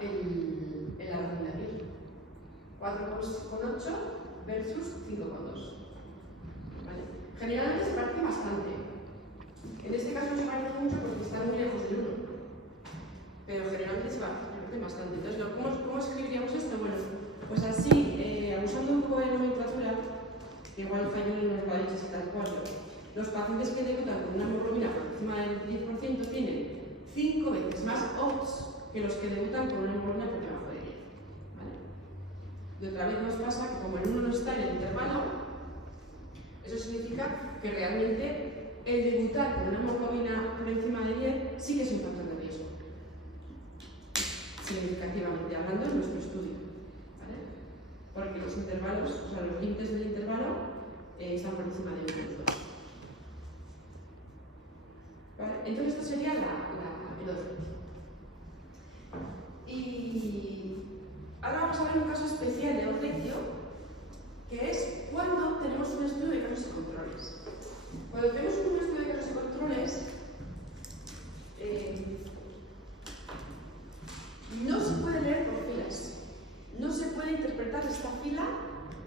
la razón de abrir. 4,8 versus 5,2. ¿Vale? Generalmente se parece bastante. En este caso no se parece mucho porque están muy lejos del 1. Pero generalmente se parece bastante. Entonces, ¿cómo escribiríamos esto? Bueno, pues así, usando un poco de nomenclatura, que igual Jaime nos lo ha dicho así tal cual, los pacientes que debutan con una hemoglobina por encima del 10% tienen 5 veces más odds que los que debutan con una hemoglobina por debajo de 10. ¿Vale? Y otra vez nos pasa que como el 1 no está en el intervalo, eso significa que realmente el debutar con una hemoglobina por encima de 10 sí que es un factor de riesgo, significativamente hablando en nuestro estudio. ¿Vale? Porque los intervalos, o sea, los límites del intervalo están por encima de 1 y 2. ¿Vale? Entonces esto sería el otro. Y ahora vamos a ver un caso especial de ortectio, que es cuando tenemos un estudio de casos y controles. Cuando tenemos un estudio de casos y controles, no se puede leer por filas. No se puede interpretar esta fila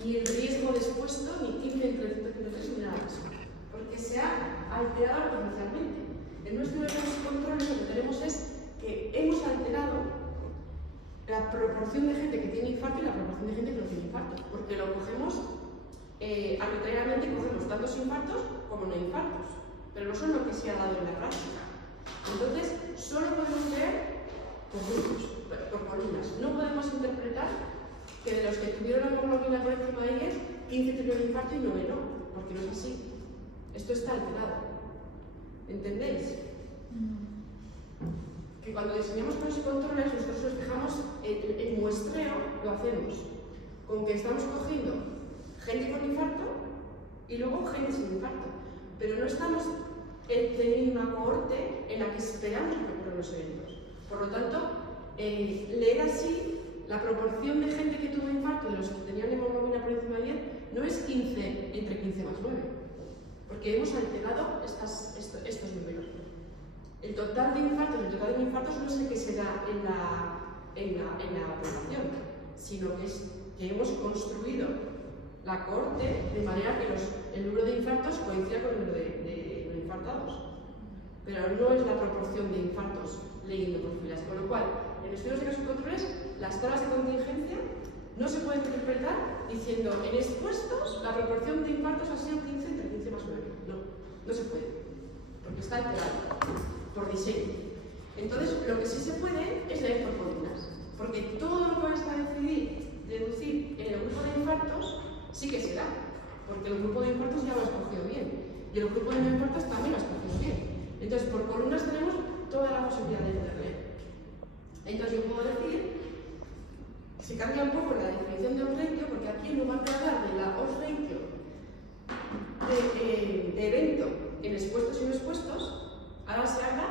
ni el riesgo de expuesto, ni 15 entre 153 ni nada de eso, porque se ha alterado artificialmente. En nuestro estudio de casos y controles lo que tenemos es que hemos alterado la proporción de gente que tiene infarto y la proporción de gente que no tiene infarto, porque lo cogemos arbitrariamente, cogemos tantos infartos como no infartos, pero no son lo que se ha dado en la práctica. Entonces, solo podemos leer por grupos, por columnas. No podemos interpretar que de los que tuvieron la hemoglobina por encima de 10, 15 tuvieron infarto y 9 no, porque no es así. Esto está alterado. ¿Entendéis? Que cuando diseñamos casos y controles, nosotros nos fijamos el muestreo, lo hacemos con que estamos cogiendo gente con infarto y luego gente sin infarto, pero no estamos teniendo una cohorte en la que esperamos que ocurran los eventos. Por lo tanto, leer así la proporción de gente que tuvo infarto de los que tenían hemoglobina por encima de 10 no es 15 entre 15 más 9, porque hemos alterado estos números. El total de infartos no es el que se da en la población, sino que es que hemos construido la cohorte de manera que el número de infartos coincida con el número de infartados. Pero no es la proporción de infartos leyendo por filas. Con lo cual, en estudios de casos y controles, las tablas de contingencia no se pueden interpretar diciendo en expuestos la proporción de infartos ha sido 15 entre 15 más 9. No se puede, porque está alterado por diseño. Entonces, lo que sí se puede es leer por columnas, porque todo lo que vais a deducir en el grupo de infartos sí que será, porque el grupo de infartos ya lo has cogido bien, y el grupo de no infartos también lo has cogido bien. Entonces, por columnas tenemos toda la posibilidad de poder leer. Entonces, yo puedo decir, se cambia un poco la definición de odds ratio, porque aquí en lugar de hablar de la odds ratio de evento en expuestos y no expuestos, ahora se habla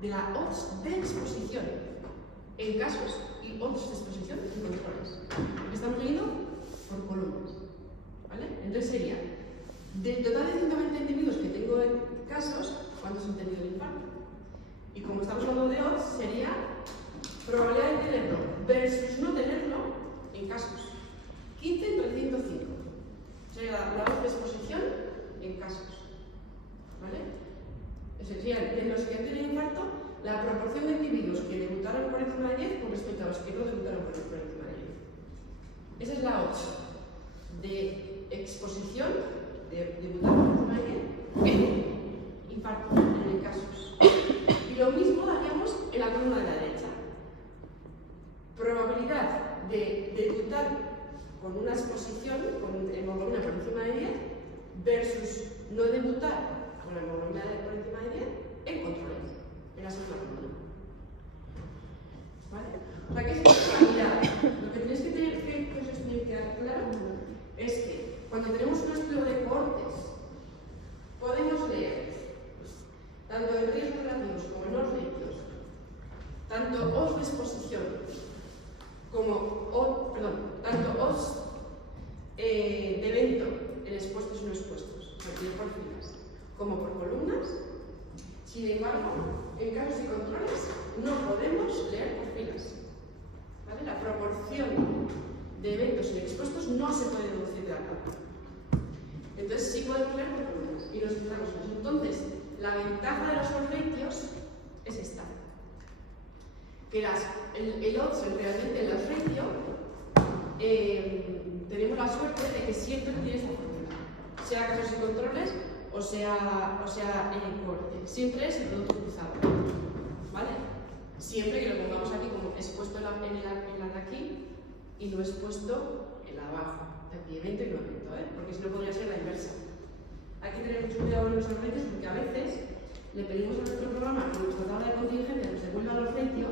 de la odds de exposición en casos y odds de exposición en controles. Estamos leyendo por columnas. ¿Vale? Entonces sería, del total de 120 individuos que tengo en casos, ¿cuántos han tenido el infarto? Y como estamos hablando de odds, sería probabilidad de tenerlo versus no tenerlo en casos. 15 entre 105. Sería la odds de exposición en casos. ¿Vale? Sería de los que han tenido infarto, la proporción de individuos que debutaron por encima de 10 con respecto a los que no debutaron por encima de 10. Esa es la odds de exposición, de debutar por encima de 10, en infarto, en casos. Y lo mismo daríamos en la columna de la derecha. Probabilidad de debutar con una exposición, con hemoglobina por encima de 10, versus no debutar con la hemoglobina por encima de 10 en controles, en la segunda columna. ¿Vale? O sea, ¿qué es la mirada? Lo que tenéis que tener que os tiene que quedar claro es que cuando tenemos un estudio de cohortes, podemos leer tanto en riesgos relativos como en odds ratios, tanto odds de exposición como tanto odds de evento en expuestos y no expuestos, por filas, como por columnas. Sin embargo, en casos y controles no podemos leer por filas. expuestos no se puede deducir de la tabla. Entonces sí podemos ver por columnas y nos fijamos en eso. Entonces, la ventaja de los solfentios es esta. Que el odds realmente en los ratio tenemos la suerte de que siempre tiene esta fórmula. Sea casos y controles o sea cohorte. Siempre es el producto cruzado. ¿Vale? Siempre que lo pongamos aquí como expuesto en la de aquí y lo expuesto en la de abajo. Aquí evento y no evento, porque si no podría ser la inversa. Hay que tener mucho cuidado con los ratios porque a veces le pedimos a nuestro programa que nuestra tabla de contingencia nos devuelva los ratios,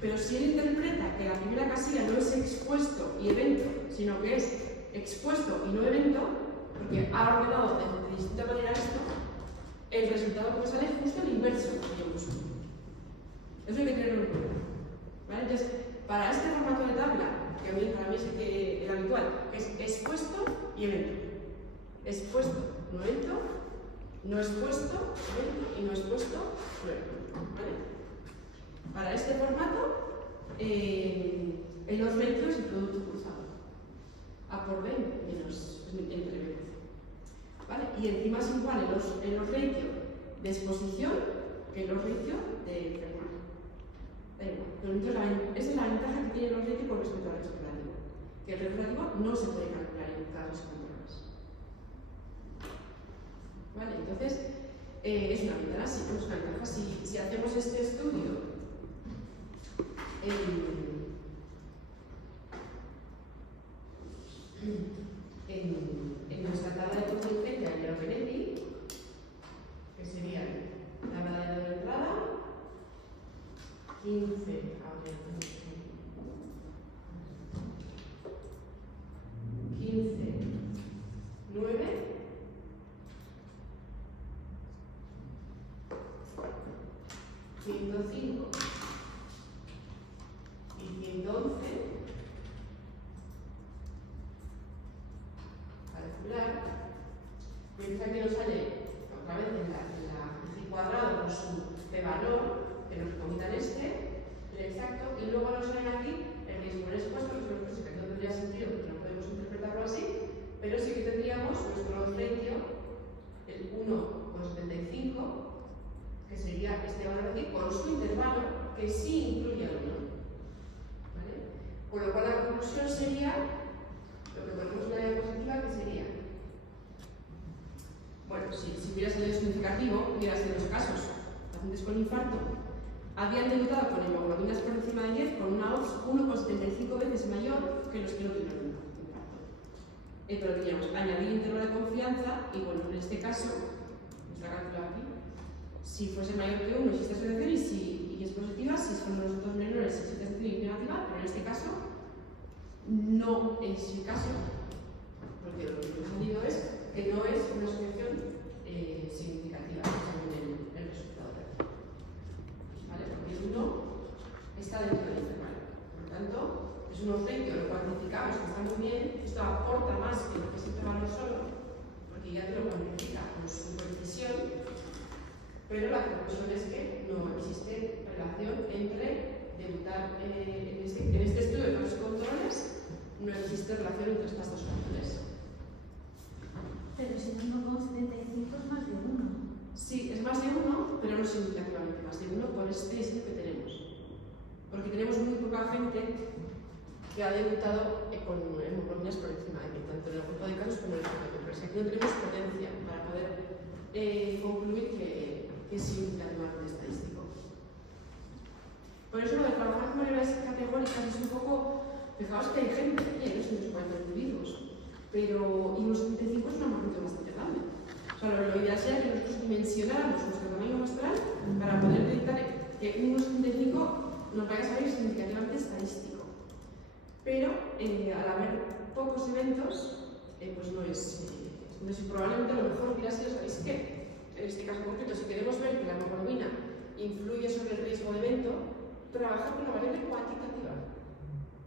pero si él interpreta que la primera casilla no es expuesto y evento, sino que es expuesto y no evento, porque ha ordenado de distinta manera esto, el resultado que sale es justo el inverso que yo busco. Eso hay que tenerlo en cuenta. ¿Vale? Entonces, para este formato de tabla, que para mí es el habitual, que es expuesto y evento. Expuesto, no evento, no expuesto, evento, y no expuesto, no evento. ¿Vale? Para este formato, el los ratio es el producto cruzado. A por B menos entre B. ¿Vale? Y encima es igual el los ratio de exposición que el los ratio de Fermat. Da igual. Esa es la ventaja que tiene el los ratio con respecto al riesgo relativo. Que el riesgo relativo no se puede calcular en cada riesgo controles. ¿Vale? Entonces, es una ventaja. Si hacemos este estudio en nuestra tabla de contingencia de Peropenetti, que sería la tabla de entrada, 15, a ver, 15, 9, 105 y 111, calcular, piensa que nos sale otra vez en la cuadrado con su p-valor, que nos comitan el exacto, y luego nos salen aquí el riesgo expuesto, que no tendría sentido porque no podemos interpretarlo así, pero sí que tendríamos nuestro ratio, el 1,75, que sería este valor aquí, con su intervalo, que sí incluye el 1. ¿Vale? Con lo cual la conclusión sería, lo que ponemos en la diapositiva, que sería, bueno, si hubiera salido significativo, hubiera sido los casos, pacientes con infarto, habían debutado con hemoglobinas por encima de 10 con una odds 1,75 veces mayor que los que no tuvieron infarto. Pero teníamos añadir intervalo de confianza y bueno, en este caso, está calculado aquí, si fuese mayor que 1 existe asociación y es positiva, si son los dos menores existe asociación y negativa, pero en este caso no es el caso, porque lo que ha salido es que no es una asociación significativa según el resultado. ¿Vale? Porque el 1 está dentro del intervalo. Por lo tanto, es un objeto, lo cuantificamos, que está muy bien, esto aporta más que lo que es el valor solo, porque ya te lo cuantifica con su precisión, pero la conclusión es que no existe relación entre debutar en este estudio de los controles, no existe relación entre estas dos factores. Pero si no, 1,75 es más de 1. Sí, es más de 1, pero no significativamente más de 1 por este diseño que tenemos. Porque tenemos muy poca gente que ha debutado con hemoglobinas por encima de 10, tanto en el grupo de casos como en el grupo de controles. Aquí no tenemos potencia para poder concluir que es significativamente estadístico. Por eso lo de trabajar con mayorías categóricas es un poco. Fijaos que hay gente, no son unos cuantos individuos, pero 1,75 es una magnitud bastante grande. O sea, lo ideal sería que nosotros dimensionáramos nuestro tamaño muestral para poder detectar que 1,75 nos vaya a salir significativamente estadístico. Pero al haber pocos eventos, pues no es probablemente lo mejor hubiera sido, ¿sabéis qué? En este caso concreto, si queremos ver que la hemoglobina influye sobre el riesgo de evento, trabajar con la variable cuantitativa,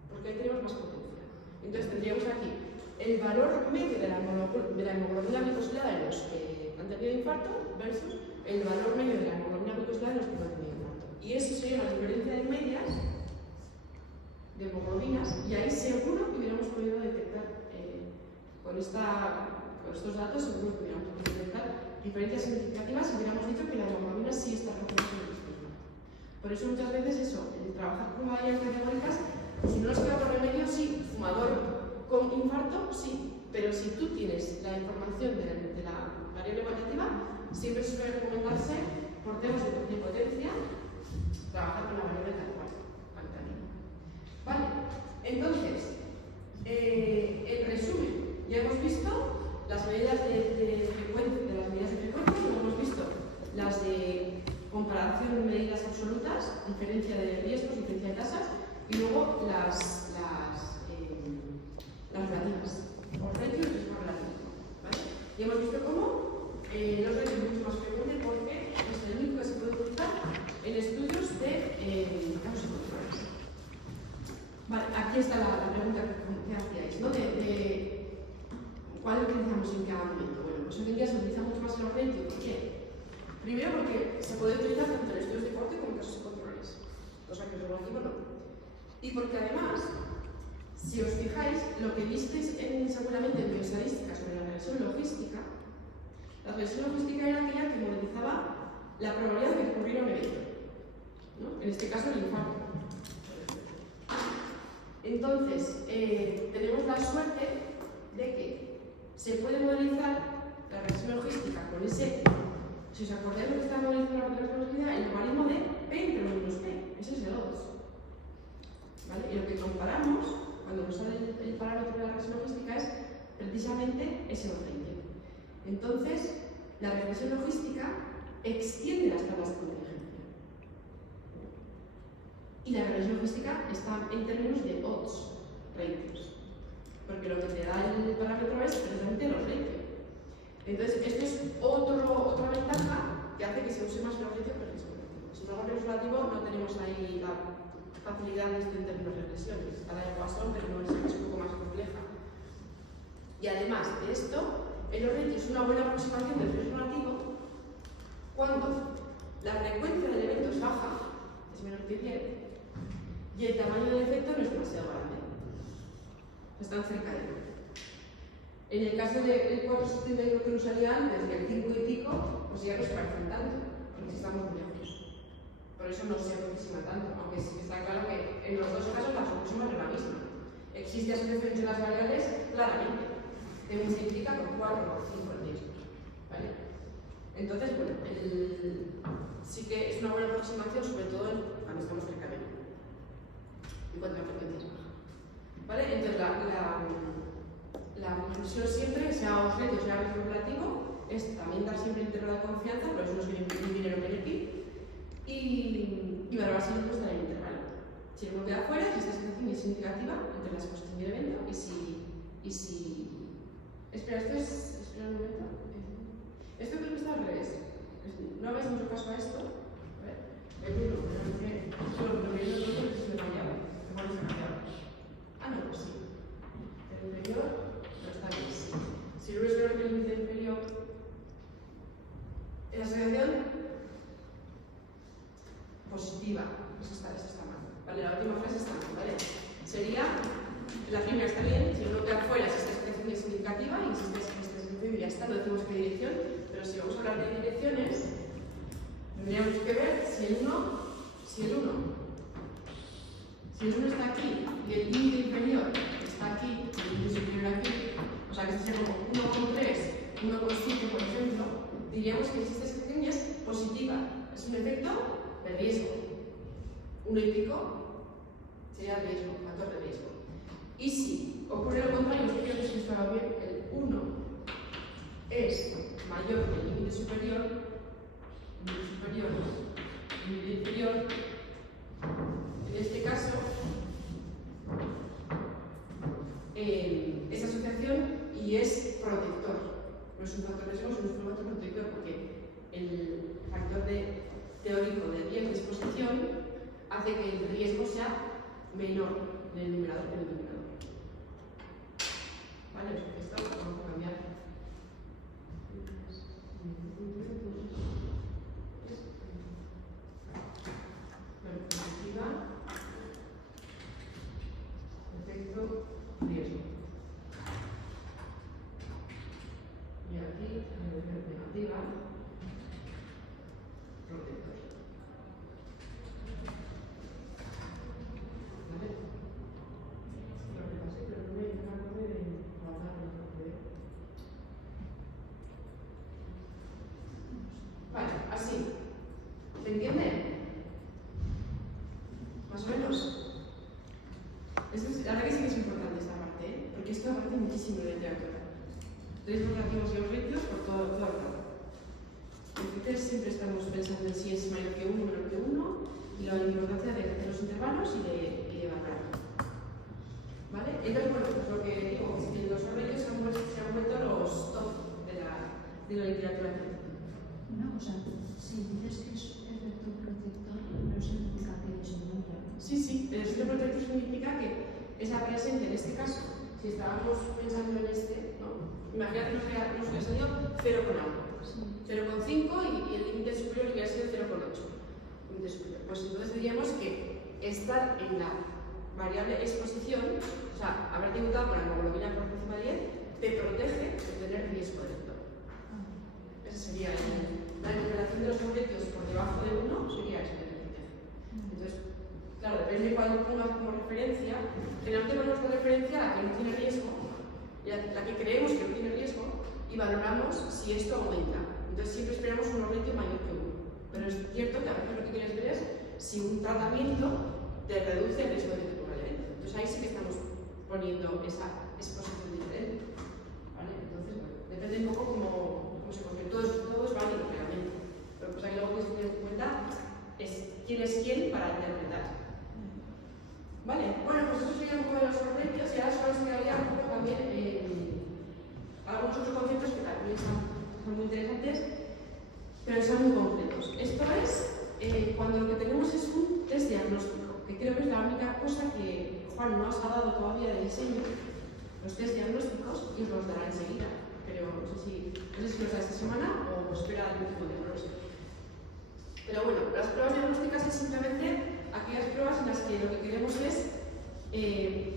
porque ahí tenemos más potencia. Entonces tendríamos aquí el valor medio de la hemoglobina glicosilada en los que han tenido infarto versus el valor medio de la hemoglobina glicosilada en los que no han tenido infarto. Y eso sería la diferencia de medias de hemoglobinas, y ahí seguro que hubiéramos podido detectar con estos datos seguro que hubiéramos podido detectar diferencias significativas y hubiéramos dicho que la hemoglobina sí está relacionada con el espesma. Por eso muchas veces el trabajar con variables categóricas, si no nos queda otro remedio, sí, fumador con infarto, sí, pero si tú tienes la información de la variable cualitativa, siempre suele recomendarse por temas de potencia trabajar con la variable cualitativa. Vale, entonces, en resumen, ya hemos visto las medidas de frecuencia, hemos visto las de comparación de medidas absolutas, diferencia de riesgos, diferencia de tasas, y luego las relativas, por ratio y riesgo relativo. ¿Vale? Y hemos visto cómo los ratios es mucho más frecuente porque es el único que se puede utilizar en estudios de casos y controles. Vale, aquí está la pregunta que hacíais, ¿no? ¿Cuál utilizamos en cada momento? Bueno, pues hoy en día se utiliza mucho más el ratio. ¿Por qué? Primero porque se puede utilizar tanto en estudios de corte como en casos y controles, cosa que el relativo no. Y porque además, si os fijáis, lo que visteis seguramente en bioestadística sobre la regresión logística, la regresión logística era aquella que modelizaba la probabilidad de que ocurriera un evento, ¿no? En este caso el infarto. Entonces, tenemos la suerte de que se puede modelizar la regresión logística con ese, si os acordáis lo que está modelizando la regresión logística, el logaritmo de P entre 1 menos P, ese es el odds. ¿Vale? Y lo que comparamos, cuando nos sale el parámetro de la regresión logística, es precisamente ese odds. Entonces, la regresión logística extiende las tablas de contingencia. Y la regresión logística está en términos de odds, ratios. Porque lo que te da el parámetro es precisamente los ratios. Entonces, esto es otra ventaja que hace que se use más el ratio que el riesgo relativo. Si no hago el riesgo relativo, no tenemos ahí la facilidad de esto en términos de regresiones. Está la de Poisson, pero no es un poco más compleja. Y además de esto, el ratio es una buena aproximación del riesgo relativo cuando la frecuencia del evento es baja, es menor que 10, y el tamaño del efecto no es demasiado grande. Están cerca de 1. En el caso del 4,71 que nos salía antes, y el 5 y pico, pues ya no se parecen tanto, porque estamos muy lejos. Por eso no se aproxima tanto, aunque sí que está claro que en los dos casos la aproximación es la misma. Existe asociación entre las variables, claramente. Te multiplica por 4 o por 5 el riesgo. ¿Vale? Entonces, bueno, sí que es una buena aproximación, sobre todo cuando estamos cerca de 1. En cuanto a la frecuencia es baja. ¿Vale? Entonces, la conclusión siempre, sea os ratio, sea riesgo relativo, es también dar siempre el intervalo de confianza, por eso nos viene un dinero PNP, y valorar si nos gusta el intervalo. Si uno queda fuera, si esta situación es significativa entre la exposición y el evento, y si... Espera, espera un momento. Esto creo que está al revés. No hagáis mucho caso a esto. A ver. El 1, lo que yo no se me cambiaba. Ah, no, pues sí. El inferior no está bien. Si lo ves peor que el índice inferior, en la asociación positiva, esa está mal. Vale, la última frase está mal, ¿vale? Sería, la primera está bien, si uno queda fuera, si esta asociación es significativa, y si esta asociación ya está, no decimos qué dirección, pero si vamos a hablar de direcciones, tendríamos que ver si el 1 está aquí y el límite inferior está aquí y el límite superior aquí, o sea que este sería como 1,3, 1,7 por ejemplo, diríamos que si esta asociación es positiva, es un efecto de riesgo. 1 y pico sería riesgo, factor de riesgo. Y si ocurre lo contrario, yo creo que si estaba bien, el 1 es mayor que el límite superior, límite inferior, en este caso, es asociación y es protector. No es un factor de riesgo, sino es un factor protector, porque el factor teórico de riesgo de exposición hace que el riesgo sea menor en el numerador que en el denominador. ¿Vale? Esto lo vamos a cambiar. Perspectiva, efecto, riesgo. menos. La verdad que sí que es importante esta parte, ¿eh? Porque esto aparece muchísimo en la literatura. Riesgos relativos y los riesgos por todo el rato. Entonces siempre estamos pensando en si es mayor que 1 o menor que 1 y la importancia de hacer los intervalos y de evaluar. ¿Vale? Entonces, bueno, pues lo que digo es que los horarios se han vuelto los top de la literatura. Una cosa, si dices que es efecto protector, no significa que es un número. Sí, el efecto protector significa que esa presencia, en este caso, si estábamos pensando en este, ¿no? Imagínate que nos hubiera salido 0 con algo, 0,5 y el límite superior hubiera sido 0,8. Pues entonces diríamos que estar en la variable exposición, o sea, haber dibujado con la hemoglobina por encima de 10, te protege de tener riesgo de lector. Esa sería la interrelación de los horarios por debajo de 1, sería eso. Entonces, claro, depende de cuál pongas como referencia. Generalmente ponemos como referencia la que no tiene riesgo, la que creemos que no tiene riesgo, y valoramos si esto aumenta. Entonces siempre esperamos un ratio mayor que 1. Pero es cierto que a veces lo que quieres ver es si un tratamiento te reduce el riesgo de que te ponga evento. Entonces ahí sí que estamos poniendo esa exposición diferente. ¿Vale? Entonces, bueno, depende un poco cómo se convierte. Todo es válido, realmente. Pero pues ahí luego tienes que tener en cuenta es quién es quién para interpretar. Vale, bueno, pues eso sería un poco de los horarios y ahora solo os quedaría un poco también algunos otros conceptos que también son muy interesantes, pero son muy concretos. Esto es cuando lo que tenemos es un test diagnóstico, que creo que es la única cosa que Juan no os ha dado todavía de diseño, los test diagnósticos, y os los dará enseguida. Pero no sé si los da esta semana o espera el último día, no lo sé. Pero bueno, las pruebas diagnósticas es simplemente aquellas pruebas en las que lo que queremos es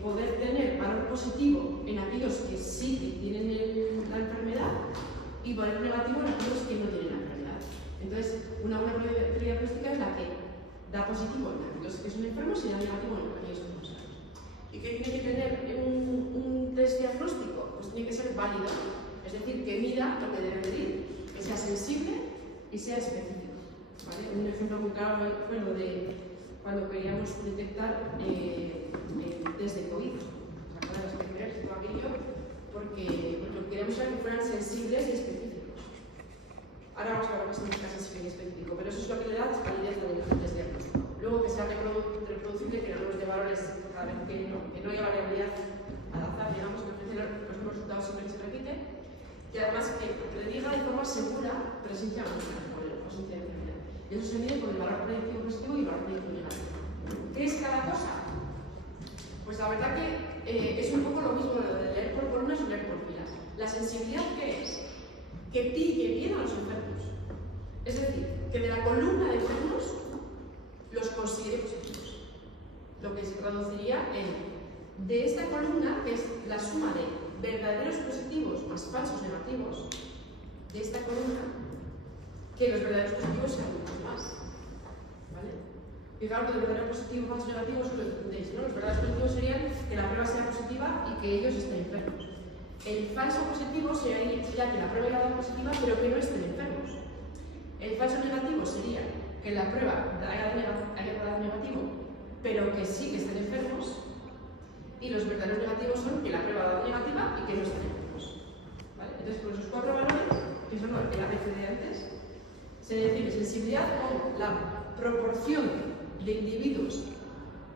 poder tener valor positivo en aquellos que sí que tienen la enfermedad y valor negativo en aquellos que no tienen la enfermedad. Entonces, una prueba diagnóstica es la que da positivo en aquellos que son enfermos y da negativo en aquellos que no son sanos. ¿Y qué tiene que tener un test diagnóstico? Pues tiene que ser válido, es decir, que mida lo que debe medir, que sea sensible y sea específico. ¿Vale? Un ejemplo muy claro bueno, de cuando queríamos detectar test de COVID. ¿Se acuerdan los PCRs y todo aquello? Porque queríamos saber que fueran sensibles y específicos. Ahora vamos a ver qué significa sensible y específico, pero eso es lo que le da validez al test diagnóstico. Luego que sea reproducible, que no nos dé valores cada vez que no haya variabilidad al azar, digamos, que ofrece los mismos resultados siempre que se repite, y además que le diga de forma segura presencia o ausencia de enfermedad. Y eso se mide con el valor predictivo positivo y el valor predictivo negativo. ¿Qué es cada cosa? Pues la verdad que es un poco lo mismo de leer por columnas y leer por filas. La sensibilidad, ¿qué es? Que pille bien a los enfermos. Es decir, que de la columna de enfermos los considere positivos. Lo que se traduciría en, de esta columna, que es la suma de verdaderos positivos más falsos negativos, de esta columna, que los verdaderos positivos sean muchos más. ¿Vale? Fijaros que el verdadero positivo, falso negativo, solo lo entendéis, ¿no? Los verdaderos positivos serían que la prueba sea positiva y que ellos estén enfermos. El falso positivo sería que la prueba haya dado positiva, pero que no estén enfermos. El falso negativo sería que la prueba haya dado negativo, pero que sí que estén enfermos. Y los verdaderos negativos son que la prueba ha dado negativa y que no estén enfermos. ¿Vale? Entonces, con esos cuatro valores, que son el ABC de antes, se define sensibilidad como la proporción de individuos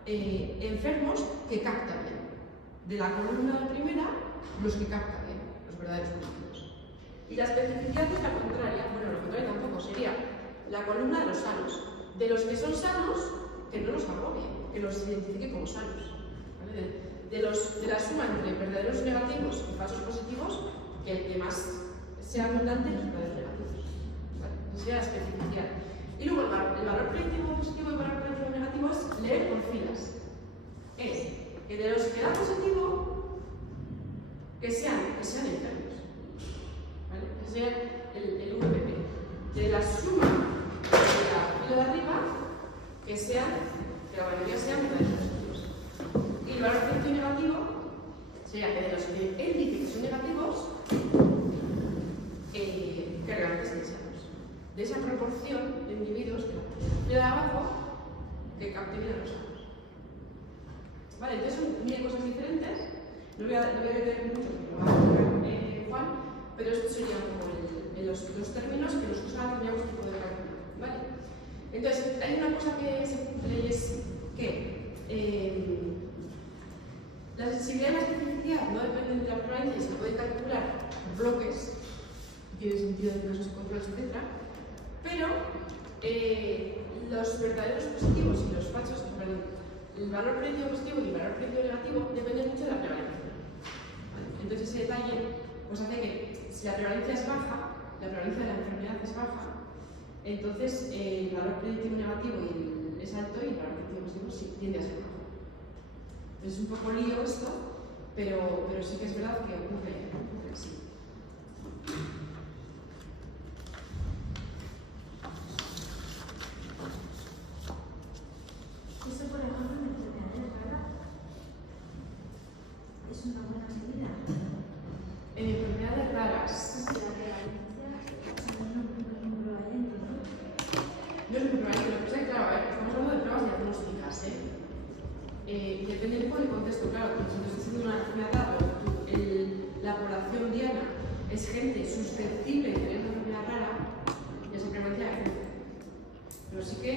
enfermos que captan bien. De la columna de primera, los que captan bien, los verdaderos positivos. Y la especificidad es la contraria, bueno, lo contrario tampoco, sería la columna de los sanos. De los que son sanos, que no los agobie, que los identifique como sanos. ¿Vale? De la suma entre verdaderos negativos y falsos positivos, que el que más sea abundante los verdaderos negativos. ¿Vale? Esa sería la especificidad. Y luego el valor predictivo positivo y el valor predictivo negativo es leer por filas. Es que de los que da positivo, que sean enfermos. ¿Vale? Que sea el VPP. De la suma de la fila de arriba, que la mayoría sean verdaderos positivos. Y el valor predictivo negativo sería que de los que él dice que son negativos, que realmente sean sanos. De esa proporción de individuos de abajo que capten a los sanos. ¿Vale? Entonces son 1000 cosas diferentes. No voy a leer mucho porque lo va a explicar Juan, pero estos serían como los términos que nos usan determinados tipos de cálculo. ¿Vale? Entonces, hay una cosa que se cumple y es que la sensibilidad y la especificidad no dependen de la prevalencia, se puede calcular bloques, que tiene sentido de casos de control, etc. Pero los verdaderos positivos y los falsos, el valor predictivo positivo y el valor predictivo negativo dependen mucho de la prevalencia. ¿Vale? Entonces ese detalle pues hace que si la prevalencia es baja, la prevalencia de la enfermedad es baja, entonces el valor predictivo negativo es alto y el valor predictivo positivo sí tiende a ser bajo. Es un poco lío esto, pero sí que es verdad que ocurre así. Eso, por ejemplo, en enfermedades raras es una buena medida. En enfermedades raras. La prevalencia, o sea, no es muy prevalente, ¿no? No es muy prevalente, lo que pasa es que, claro, a ver, estamos hablando de pruebas diagnósticas, y depende un poco del contexto, claro, si tú estás haciendo una enfermedad o la población diana es gente susceptible de tener una enfermedad rara, ya se prevalencia de gente. Pero sí que,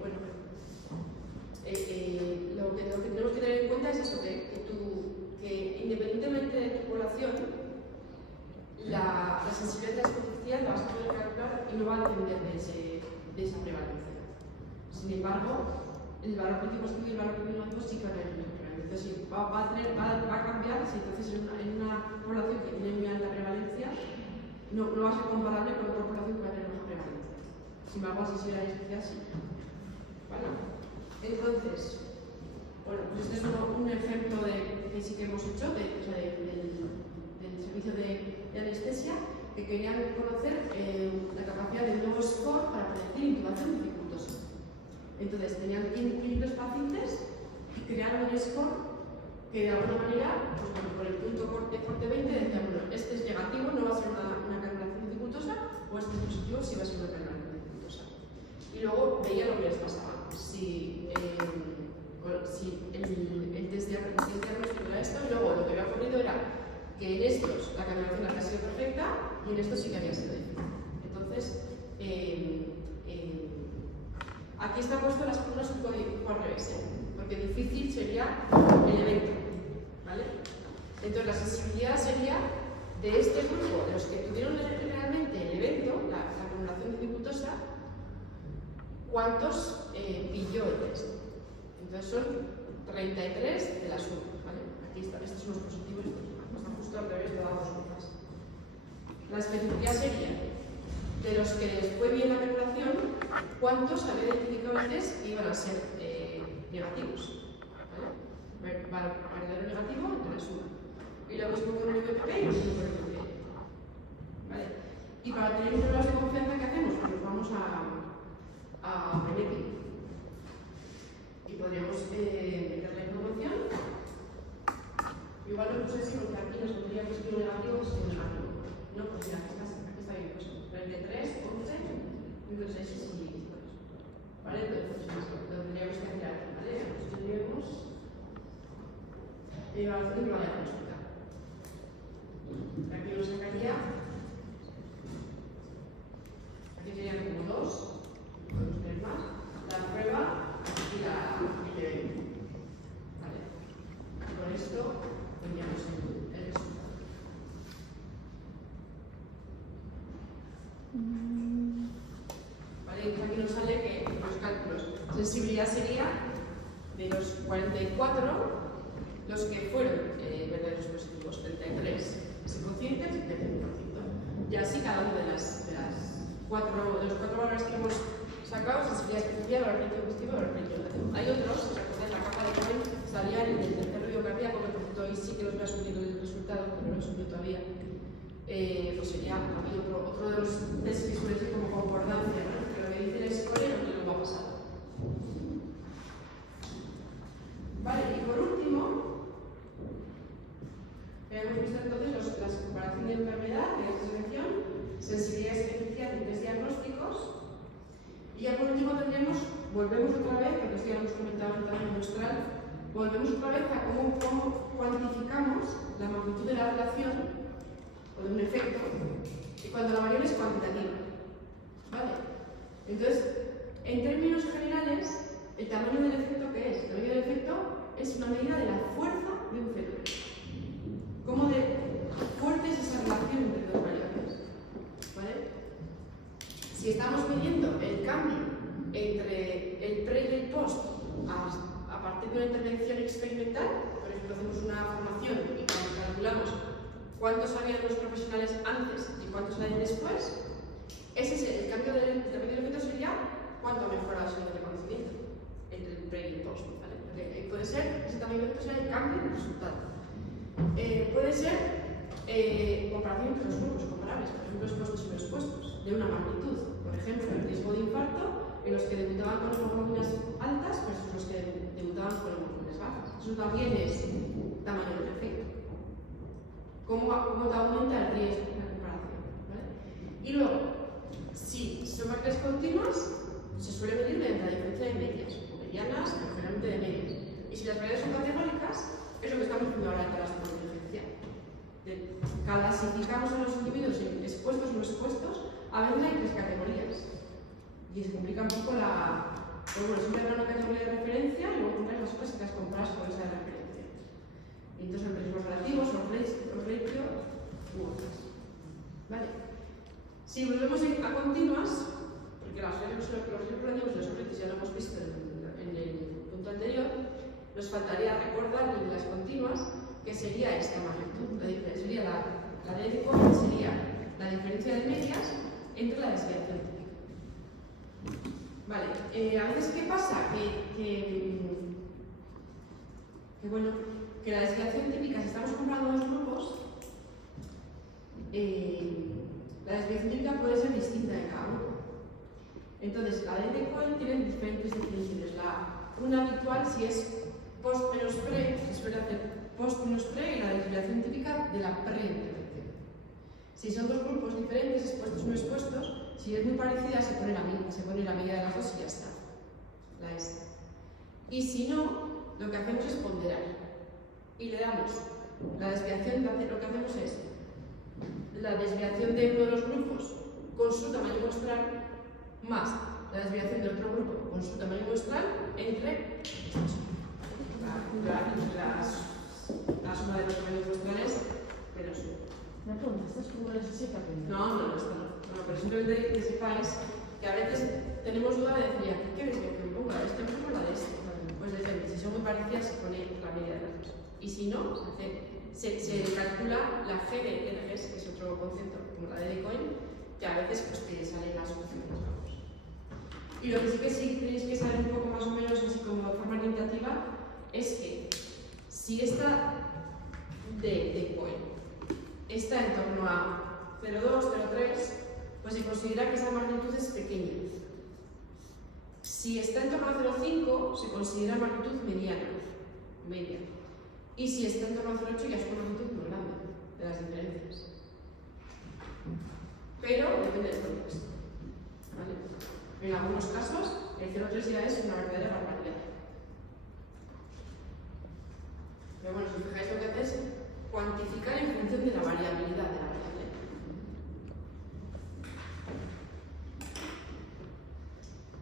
bueno, lo que tenemos que tener en cuenta es eso, que independientemente de tu población, la sensibilidad de la especificidad la vas a poder calcular y no va a depender de esa prevalencia. Sin embargo, el valor predictivo positivo y el valor predictivo negativo sí que van a tener prevalencia. Entonces, va a cambiar si entonces en una población que tiene muy alta prevalencia no va a ser comparable con otra población que va a tener baja prevalencia. Sin embargo, así será la especial, sí. ¿Vale? Entonces, bueno, pues este es un ejemplo que sí que hemos hecho del servicio de anestesia, que querían conocer la capacidad del nuevo score para predecir intubación dificultosa. Entonces, tenían 500 pacientes y crearon un score que de alguna manera, pues bueno, por el punto corte 20 decían, bueno, este es negativo, no va a ser una canalización dificultosa, o este es positivo, sí va a ser una canalización dificultosa. Y luego veía lo que les pasaba. Si el test diagnóstico era esto, y luego lo que había ocurrido era que en estos la canalización había sido perfecta y en estos sí que había sido difícil. Entonces, aquí están puestas las columnas un poco al revés, porque difícil sería el evento, ¿vale? Entonces la sensibilidad sería de este grupo, de los que tuvieron realmente el evento, la acumulación dificultosa, ¿cuántos pilló el test? Entonces son 33 de la suma, ¿vale? Aquí está, estos son los positivos y estos están justo al revés de las dos sumas. La especificidad sería de los que les fue bien la calculación, ¿cuántos había identificado antes que iban a ser negativos? ¿Vale? Verdadero negativo entre la suma. Y lo mismo con el IVPP y lo mismo con el IVPP. ¿Vale? Y para tener pruebas de confianza, ¿qué hacemos? Pues nos vamos a Benepi. Y podríamos meter la información. Igual lo puse así porque aquí nos pondría positivo negativo, positivo negativo. No, pues mira, aquí está bien puesto. 33, 11, 106 y 2. ¿Vale? Entonces, lo tendríamos que hacer aquí, ¿vale? Pues tendríamos evaluación de prueba diagnóstica. Aquí nos sacaría. Aquí serían como 2, podemos tener más. La prueba y el evento. ¿Vale? Y con esto tendríamos el resultado. ¿Vale? Y aquí nos sale que los cálculos. Sensibilidad sería de los 44, los que fueron verdaderos positivos, 33 conscientes y 35%. Y así cada uno de los cuatro valores que hemos sacado, sensibilidad especial, valor predictivo positivo, valor predictivo negativo. Hay otros, si recordáis la capa de Cohen, salía en el tercer ruido cardíaco, que por cierto ahí sí que os voy a subir el resultado, pero no lo he subido todavía. Pues sería otro de los test que suele ser como concordancia, ¿no? Que lo que dice el score es lo que luego ha pasado. Vale, y por último, hemos visto entonces la comparación de enfermedad, de esta selección, sensibilidad especial y test diagnósticos. Y ya por último volvemos otra vez, porque esto ya lo hemos comentado en el muestral, volvemos otra vez a cómo cuantificamos la magnitud de la relación o de un efecto y cuando la variable es cuantitativa. ¿Vale? Entonces, en términos generales, el tamaño del efecto, ¿qué es? El tamaño del efecto es una medida de la fuerza de un fenómeno. ¿Cómo de fuerte es esa relación entre dos variables? ¿Vale? Si estamos midiendo el cambio entre el pre y el post a partir de una intervención experimental, por ejemplo, hacemos una formación y calculamos cuántos sabían los profesionales antes y cuántos saben después, ese es el cambio del efecto sería cuánto ha mejorado ese nivel de conocimiento entre el pre y el post. ¿Vale? Porque puede ser, ese también puede ser el cambio en el resultado. Puede ser comparación entre los grupos comparables, por ejemplo, expuestos y no expuestos, de una magnitud. Por ejemplo, el riesgo de infarto, en los que debutaban con hemoglobinas altas versus los que debutaban con hemoglobinas bajas. Eso también es tamaño del efecto. ¿Cómo te aumenta el riesgo en la comparación? ¿Vale? Y luego, si son máquinas continuas, se suele medir mediante la diferencia de medias, o medianas, pero generalmente de medias. Y si las variables son categóricas, es lo que estamos haciendo ahora en tareas de contingencia. Clasificamos a los individuos en expuestos o no expuestos, a veces hay 3 categorías. Y se complica un poco la. Pues bueno, siempre habrá una categoría de referencia y luego tendrás las cosas que las comparas con esa de referencia. Y entonces son riesgos relativos, o ratio u otras. ¿Vale? Si volvemos a continuas, porque los riesgos relativos y los ratios ya lo hemos visto en el punto anterior, nos faltaría recordar de las continuas que sería esta magnitud. Sería la de Cohen sería la diferencia de medias entre la desviación típica. Vale, a veces ¿qué pasa? Bueno, que la desviación típica, si estamos comparando dos grupos, la desviación típica puede ser distinta de cada grupo. Entonces, la de Cohen tiene diferentes definiciones. Una habitual, si es post menos pre, se suele hacer post menos pre y la desviación típica de la pre-intervención. Si son dos grupos diferentes, expuestos o no expuestos, si es muy parecida, se pone la medida de las dos y ya está. La S. Y si no, lo que hacemos es ponderar. Y le damos la desviación, lo que hacemos es la desviación de uno de los grupos con su tamaño muestral más la desviación de otro grupo con su tamaño muestral entre la suma de los tamaños muestrales menos uno. Una pregunta, ¿esto es como la necesita? No, esto no. Bueno, pero simplemente que sepáis que a veces tenemos duda de decir, ¿aquí qué desviación pongo? ¿La de este grupo o la de este? Pues depende, si son muy parecidas se pone la media de las dos. Y si no, se calcula la G de NGs, que es otro concepto, como la de Cohen, que a veces pues, te salen las soluciones, vamos. Y lo que sí tenéis que saber un poco más o menos, así como de forma orientativa, es que si esta de Cohen está en torno a 0,2, 0,3, pues se considera que esa magnitud es pequeña. Si está en torno a 0,5, se considera magnitud mediana, media. Y si está en torno a 0,8, ya es una magnitud muy grande de las diferencias. Pero depende del contexto. ¿Vale? En algunos casos, el 0,3 ya es una verdadera barbaridad. Pero bueno, si os fijáis lo que hace es cuantificar en función de la variabilidad de la variable.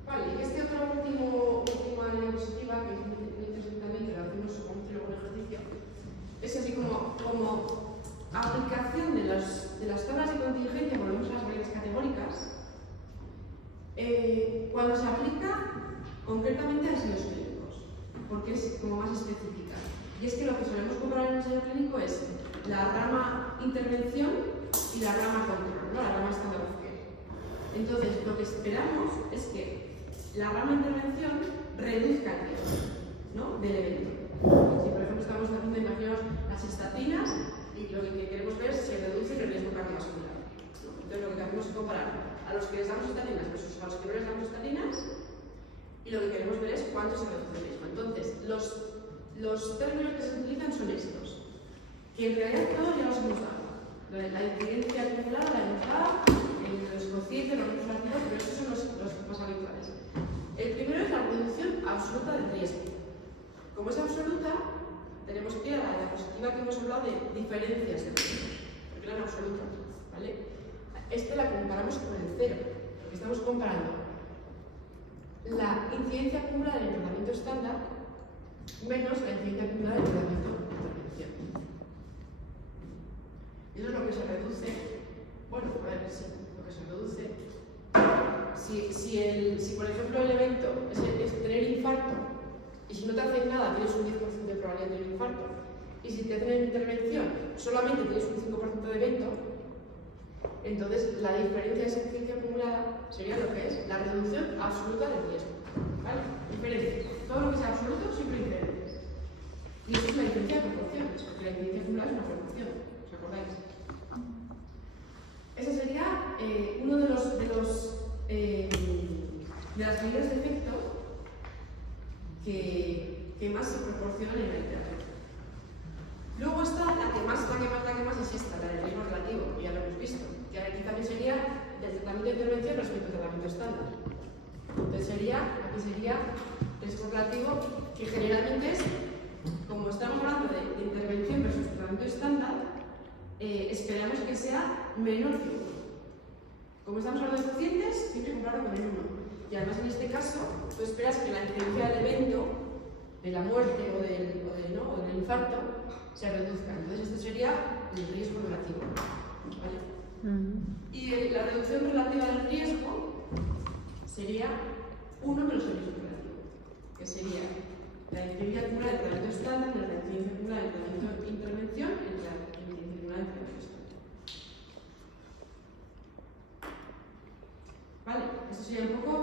Vale, y este otro última diapositiva, que es muy interesante también, que lo hacemos como un ejercicio, es así como aplicación de las tablas de contingencia, volvemos a las variables categóricas, cuando se aplica concretamente a ensayos clínicos, porque es como más específica. Y es que lo que solemos comparar en el ensayo clínico es la rama intervención y la rama control, ¿no? La rama estándar of care. Entonces, lo que esperamos es que la rama intervención reduzca el riesgo, ¿no? Del evento. Si, por ejemplo, estamos haciendo, imaginaos, las estatinas y lo que queremos ver es si reduce el riesgo cardiovascular, ¿no? Entonces, lo que hacemos es comparar a los que les damos estatinas versus a los que no les damos estatinas y lo que queremos ver es cuánto se reduce el riesgo. Entonces, los términos que se utilizan son estos, que en realidad todos ya los hemos dado. La incidencia acumulada la hemos dado, los cocientes, los riesgos relativos, pero estos son los más habituales. El primero es la reducción absoluta del riesgo. Como es absoluta, de diferencias de riesgo, porque eran absolutas, ¿vale? Esta la comparamos con el cero, porque estamos comparando la incidencia acumulada en el tratamiento estándar menos la incidencia acumulada en el tratamiento de intervención. Y eso es lo que se reduce, bueno, a ver, sí, lo que se reduce. Si por ejemplo el evento es tener infarto, y si no te hacen nada tienes un 10% de probabilidad de tener infarto, y si te hacen intervención solamente tienes un 5% de evento, entonces la diferencia de esa incidencia acumulada sería lo que es la reducción absoluta del riesgo. ¿Vale? Diferencia. Todo lo que sea absoluto siempre diferente. Y eso es la diferencia de proporciones, porque la incidencia acumulada es una proporción, ¿os acordáis? Ese sería uno de las medidas de efecto que más se proporcionan en la intervención. Luego está la que más es esta, la del riesgo relativo, que ya lo hemos visto, que aquí también sería del tratamiento de intervención respecto al tratamiento estándar. Entonces aquí sería riesgo relativo, que generalmente es, como estamos hablando de intervención versus tratamiento estándar, esperamos que sea menor que 1. Como estamos hablando de cocientes, siempre compararlo con el 1. Y además en este caso, tú esperas que la incidencia del evento, de la muerte o del infarto, se reduzca. Entonces esto sería el riesgo relativo. ¿Vale? Y la reducción relativa del riesgo sería 1 menos el riesgo relativo, que sería la incidencia acumulada del tratamiento estándar menos la incidencia acumulada del tratamiento de intervención entre la incidencia acumulada del tratamiento estándar. ¿Vale? Esto sería un poco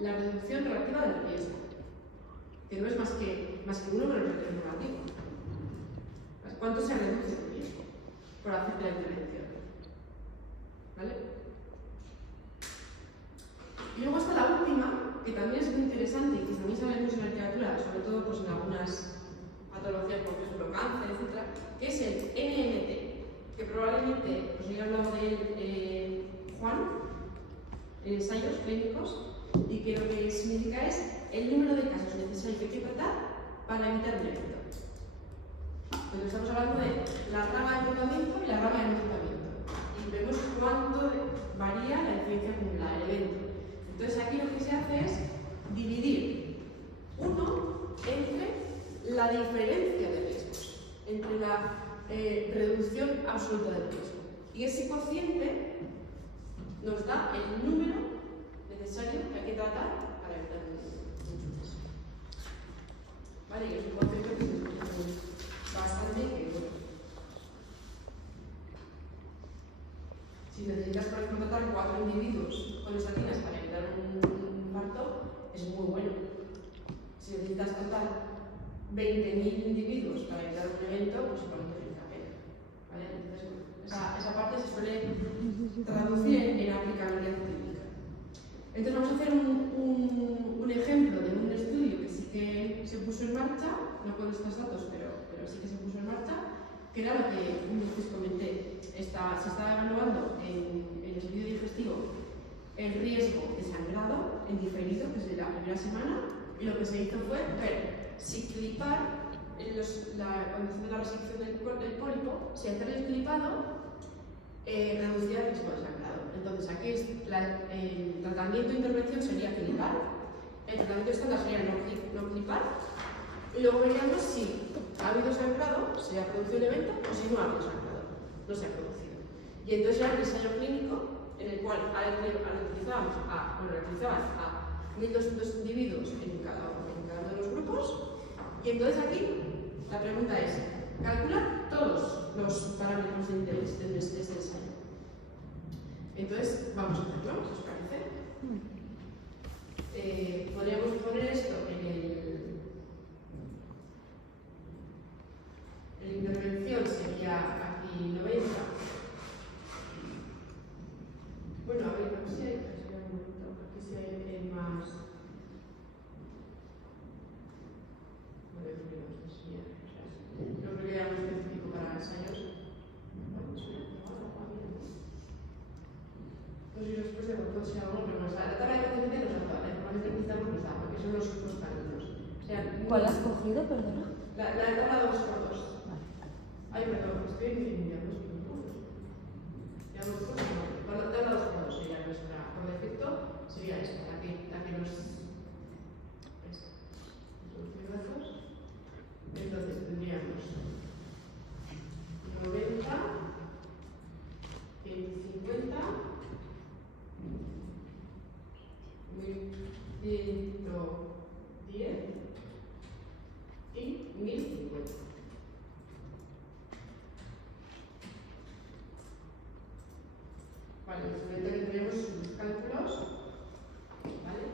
la reducción relativa del riesgo, que no es más que 1 menos el riesgo relativo. ¿Cuánto se reduce el riesgo por hacer la intervención? ¿Vale? Y luego está la última, que también es muy interesante y que también se ve mucho en la literatura, sobre todo pues, en algunas patologías, como por ejemplo cáncer, etc., que es el NMT, que probablemente os haya hablado de él Juan, en ensayos clínicos, y que lo que significa es el número de casos necesarios que hay que tratar para evitar un evento. Entonces estamos hablando de la rama de tratamiento y la rama de no tratamiento. Y vemos cuánto varía la incidencia acumulada del evento. Entonces aquí lo que se hace es dividir 1 entre la diferencia de riesgos, entre la reducción absoluta del riesgo. Y ese cociente nos da el número necesario que hay que tratar para evitar un evento. ¿Vale? Y es un concepto que se utiliza bastante que si necesitas, por ejemplo, tratar 4 individuos con estatinas para evitar un infarto, es muy bueno. Si necesitas tratar 20.000 individuos para evitar un evento, pues igual no merece la pena. ¿Vale? Entonces, esa parte se suele traducir en aplicabilidad clínica. Entonces vamos a hacer un ejemplo de un estudio que sí que se puso en marcha, no con estos datos, pero sí que se puso en marcha, que era lo que les comenté. Se estaba evaluando en el estudio digestivo el riesgo de sangrado en diferido desde la primera semana, y lo que se hizo fue ver si clipar, cuando se hace la resección del pólipo, si hacer el clipado reducía el riesgo de sangrado. Entonces aquí el tratamiento de intervención sería clipar, el tratamiento estándar sería no clipar, y luego veríamos si ha habido sangrado, se ha producido el evento, o si no ha habido sangrado, no se ha producido. Y entonces era un ensayo clínico en el cual reutilizaban a 1.200 individuos en cada uno de los grupos, y entonces aquí la pregunta es, calcular todos los parámetros de interés de este ensayo. Entonces, vamos a hacerlo, si os parece. Podríamos poner esto en intervención, sería aquí 90. Bueno, a ver, no sé, aquí si hay más. Creo que ya muy específico para ensayos. No sé si después de puede ser algo, pero la tabla de coeficientes nos da, la información de cristal nos da, porque son los parámetros. O sea, ¿Cuál has cogido, perdona? la tabla 2x2. Ay, perdón, estoy en diagnósticos. Diagnósticos no. De los cuadros sería nuestra, por defecto, sería esta, la que nos. Entonces tendríamos 90, 150, 1110 y 1050. Vale, simplemente tenemos sus cálculos, ¿vale?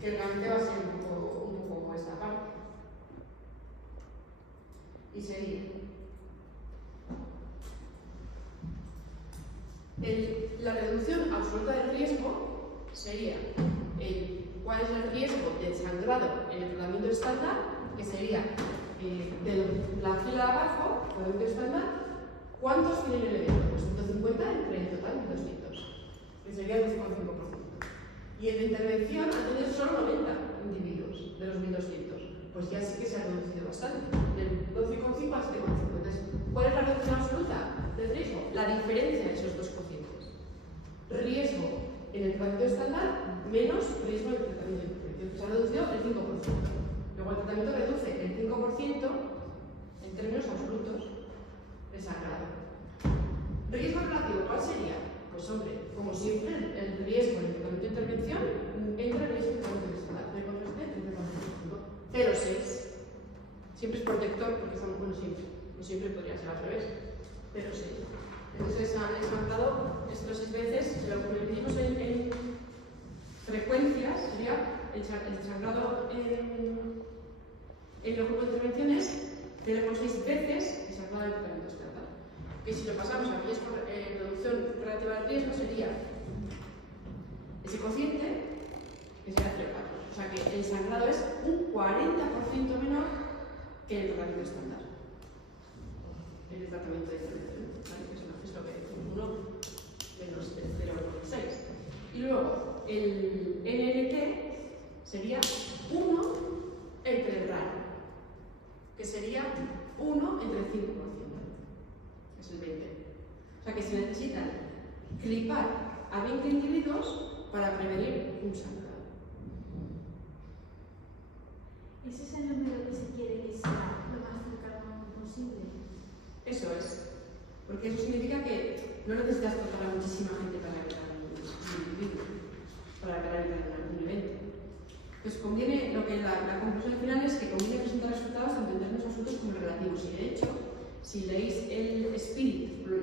Que realmente va a ser un poco como esta parte. Y sería la reducción absoluta del riesgo sería cuál es el riesgo de sangrado en el tratamiento estándar, que sería de la fila de abajo, tratamiento estándar, ¿cuántos tienen el evento? Pues 150 entre el total de 200, que sería el 12,5%. Y en la intervención han tenido solo 90 individuos de los 1200. Pues ya sí que se ha reducido bastante, del 12,5 al 7,5. Entonces, ¿cuál es la reducción absoluta del riesgo? La diferencia de esos dos cocientes. Riesgo en el tratamiento estándar menos riesgo en el tratamiento de intervención. Se ha reducido el 5%. Luego el tratamiento reduce el 5% en términos absolutos de sangrado. ¿Riesgo relativo cuál sería? Pues hombre, como siempre, el riesgo en el tratamiento de intervención entra el riesgo en el tratamiento estándar. 0,6. Siempre es protector porque estamos, bueno, siempre. No siempre podría ser al revés. 0,6. Entonces, el sangrado, estos 6 veces, si lo convertimos en frecuencias, sería el sangrado en los grupos de intervenciones, 0,6 veces el sangrado del tratamiento estándar. Que si lo pasamos a reducción relativa al riesgo, sería ese cociente, que sería 0,4. O sea que el sangrado es un 40% menor que el tratamiento estándar. En el tratamiento de intervención, ¿vale? Que es lo que decimos, 1 menos el 0,6. Y luego, el NNT sería 1 entre el RAR, que sería 1 entre el 5%, que es el 20. O sea que se necesitan clipar a 20 individuos para prevenir un sangrado. ¿Ese es el número que se quiere que sea lo más cercano posible? Eso es. Porque eso significa que no necesitas tratar a muchísima gente para evitar un individuo, para evitar algún evento. Pues conviene, la conclusión final es que conviene presentar resultados tanto en términos absolutos como relativos. Y de hecho, si leéis el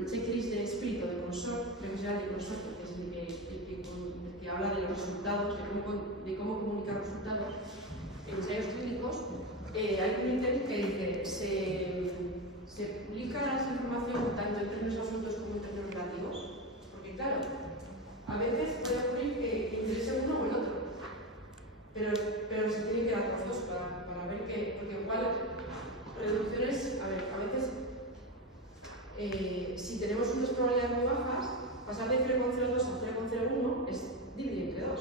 checklist de Spirit o de Consort, creo que será el de Consort, que es el que habla de los resultados, de cómo comunicar los resultados, en ensayos clínicos, hay un ítem que dice se publica la información tanto en términos absolutos como en términos relativos, porque claro, a veces puede ocurrir que interese uno o el otro, pero se tienen que dar los dos para ver que, porque igual reducciones, a veces si tenemos unas probabilidades muy bajas, pasar de 0,02 a 0,01 es dividir entre 2,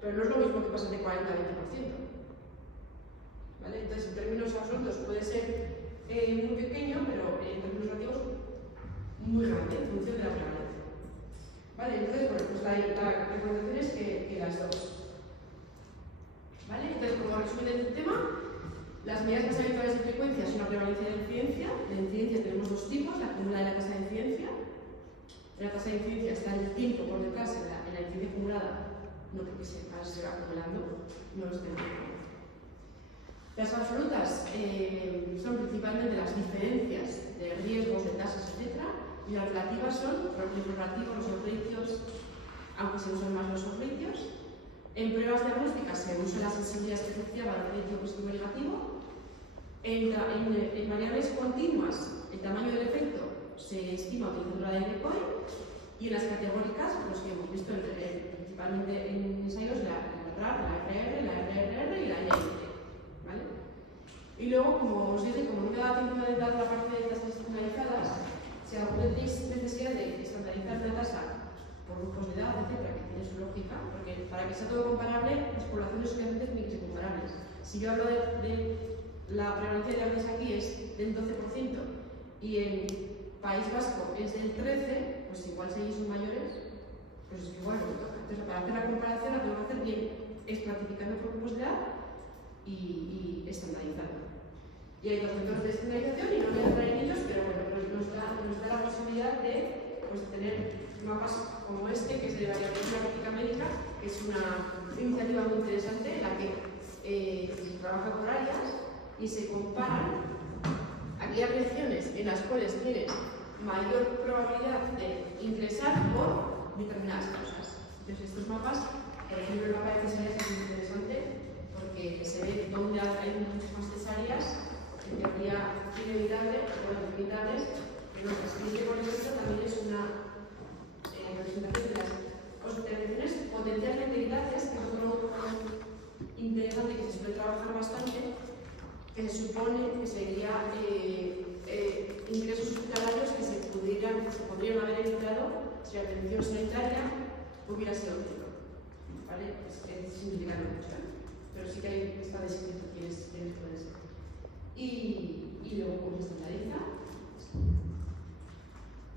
pero no es lo mismo que pasar de 40 a 20%. ¿Vale? Entonces, en términos absolutos puede ser muy pequeño, pero en términos relativos muy grande, en función de la prevalencia. ¿Vale? Entonces, bueno, pues la recomendación es que las dos. ¿Vale? Entonces, como resumen del tema, las medidas más habituales de frecuencia son la prevalencia de la incidencia. De incidencia tenemos dos tipos, la acumulada y la tasa de incidencia. En la tasa de incidencia está el tiempo por detrás, en la incidencia acumulada, no porque se va acumulando, no lo estoy diciendo. Las absolutas son principalmente las diferencias de riesgos, de tasas, etc. Y las relativas son los riesgos relativos, los oblicios, aunque se usan más los oblicios. En pruebas diagnósticas se usa la sensibilidad especial al oblicio positivo y negativo. En variables continuas, el tamaño del efecto se estima utilizando la de Lecoy. Y en las categóricas, los que hemos visto principalmente en ensayos, la RAR, la RR, la RRR y la INT. ¿Vale? Y luego, como os dije, como no me da tiempo de dar la parte de tasas estandarizadas, si alguna tenéis necesidad de estandarizar una tasa por grupos de edad, etcétera, que tiene su lógica, porque para que sea todo comparable, las poblaciones obviamente tienen que ser comparables. Si yo hablo de la prevalencia de diabetes aquí es del 12%, y en País Vasco es del 13, pues igual si ellos son mayores, pues es que igual no toca. Entonces, para hacer la comparación, la tengo que hacer bien estratificando por grupos de edad y estandarizando. Y hay dos métodos de estandarización y no voy a entrar en ellos, pero bueno, nos da la posibilidad de pues, tener mapas como este, que es de variabilidad práctica médica, que es una iniciativa muy interesante en la que se trabaja por áreas y se comparan aquellas regiones en las cuales tienes mayor probabilidad de ingresar por determinadas causas. Entonces, estos mapas, por ejemplo, el mapa de cesáreas es muy interesante porque se ve dónde hay muchas más cesáreas, en teoría inevitable, o inevitables, en otras. Y este, por ejemplo, también es una representación de las hospitalizaciones potencialmente evitables, que es otro interesante que se suele trabajar bastante, que se supone que sería ingresos hospitalarios que se podrían haber evitado si la atención sanitaria hubiera sido óptima. ¿Vale? Es significante mucho, pero sí que hay está descrito quiénes pueden ser. Y luego pues se estandariza.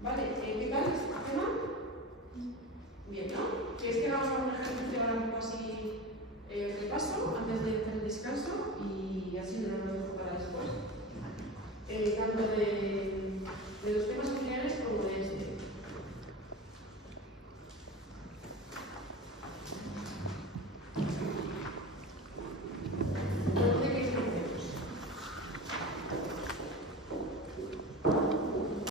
Vale, ¿qué tal? ¿Tema? Bien, ¿no? ¿Quieres que hagamos algún ejercicio ahora un poco así repaso antes de hacer el descanso y así no nos vemos para después? Tanto de